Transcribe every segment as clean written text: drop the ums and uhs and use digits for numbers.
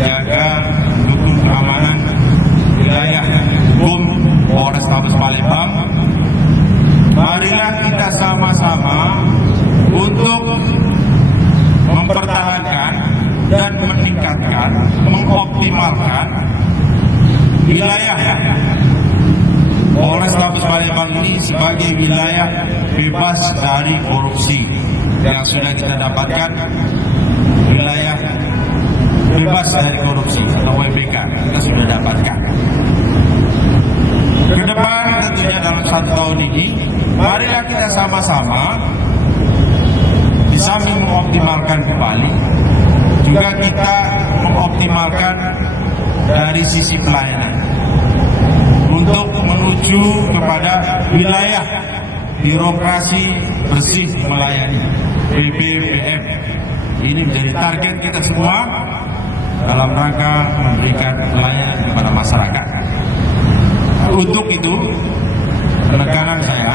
menjaga hukum keamanan wilayah hukum Polrestabes Palembang. Marilah kita sama-sama untuk mempertahankan dan meningkatkan, mengoptimalkan wilayah Polrestabes Palembang ini sebagai wilayah bebas dari korupsi. Yang sudah kita dapatkan wilayah bebas dari korupsi atau WBK kita sudah dapatkan. Ke depan tentunya dalam 1 tahun ini, marilah kita sama-sama di samping mengoptimalkan kembali, juga kita mengoptimalkan dari sisi pelayanan untuk menuju kepada wilayah birokrasi bersih melayani BBBM. Ini menjadi target kita semua dalam rangka memberikan pelayanan kepada masyarakat. Untuk itu, penekanan saya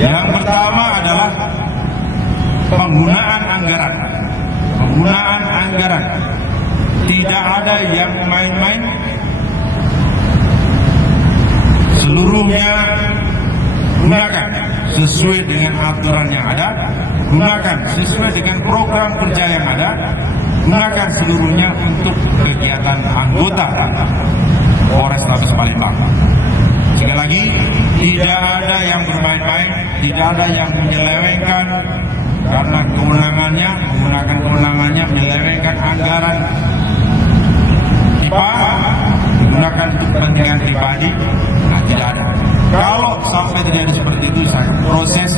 yang pertama adalah penggunaan anggaran. Penggunaan anggaran tidak ada yang main-main. Seluruhnya gunakan sesuai dengan aturan yang ada, gunakan sesuai dengan program kerja yang ada, gunakan seluruhnya untuk kegiatan anggota Polrestabes Palembang. Sekali lagi, tidak ada yang bermain-main, tidak ada yang menyelewengkan karena kewenangannya, menggunakan kewenangannya menyelewengkan anggaran IPA, digunakan untuk kepentingan pribadi. Nah, tidak ada. Kalau sampai terjadi seperti itu, saya proses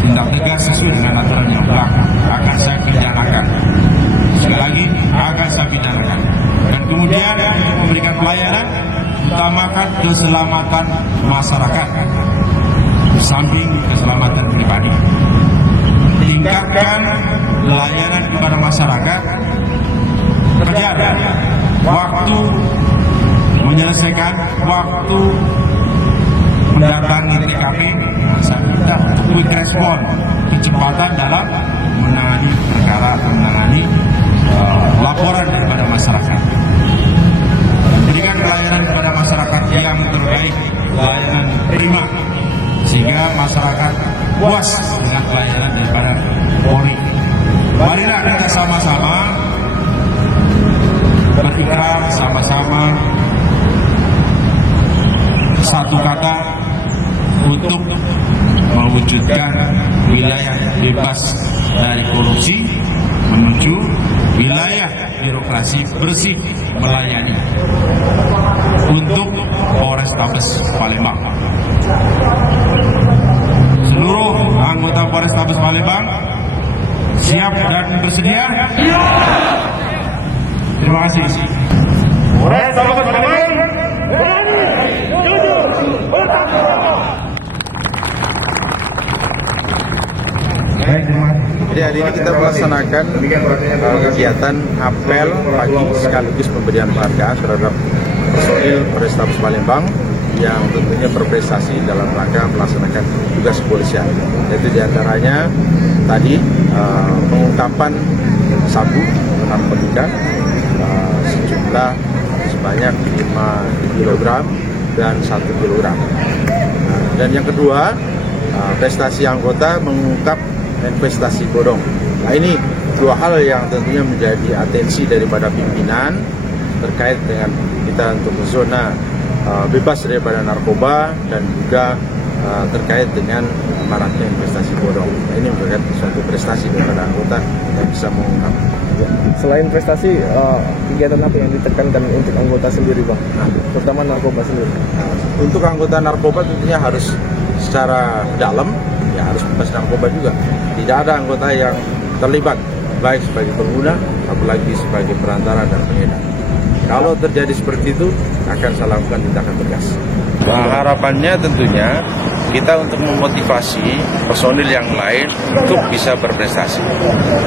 tindak tegas sesuai dengan aturan yang berlaku, akan saya pidanakan. Sekali lagi, akan saya pidanakan. Dan kemudian untuk memberikan pelayanan, utamakan keselamatan masyarakat di samping keselamatan pribadi. Tingkatkan pelayanan kepada masyarakat, kejar waktu menyelesaikan, waktu mendatangi TKP. Saya minta quick respon, kecepatan dalam menangani perkara, menangani laporan daripada masyarakat. Berikan pelayanan kepada masyarakat yang terbaik, pelayanan prima, sehingga masyarakat puas dengan pelayanan daripada Polri. Marilah kita sama-sama berikrar, sama-sama satu kata untuk mewujudkan wilayah bebas dari korupsi menuju wilayah birokrasi bersih melayani untuk Polrestabes Palembang. Seluruh anggota Polrestabes Palembang siap dan bersedia? Terima kasih. Polrestabes Palembang berani, jujur, bertanggung jawab. Jadi hari ini kita melaksanakan kegiatan apel pagi sekaligus pemberian penghargaan terhadap personil Polrestabes Palembang yang tentunya berprestasi dalam rangka melaksanakan tugas kepolisian. Yaitu diantaranya tadi pengungkapan sabu narkotika sejumlah sebanyak 5 kg dan 1 kg. Dan yang kedua, prestasi anggota mengungkap investasi bodong. Nah, ini dua hal yang tentunya menjadi atensi daripada pimpinan terkait dengan kita untuk zona bebas daripada narkoba dan juga terkait dengan maraknya investasi bodong. Nah, ini merupakan suatu prestasi daripada anggota yang bisa mengungkap. Selain prestasi, kegiatan apa yang ditekankan untuk anggota sendiri, Bang? Terutama narkoba sendiri. Untuk anggota narkoba tentunya harus secara dalam, ya harus bebas narkoba juga. Tidak ada anggota yang terlibat baik sebagai pengguna, apalagi sebagai perantara dan pengedar. Kalau terjadi seperti itu, akan saya lakukan tindakan tegas. Nah, harapannya tentunya kita untuk memotivasi personil yang lain untuk bisa berprestasi.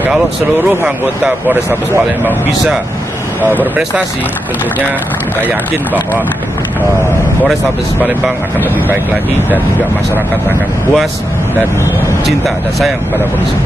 Kalau seluruh anggota Polrestabes Palembang bisa berprestasi, tentunya kita yakin bahwa Polrestabes Palembang akan lebih baik lagi dan juga masyarakat akan puas dan cinta dan sayang kepada polisi.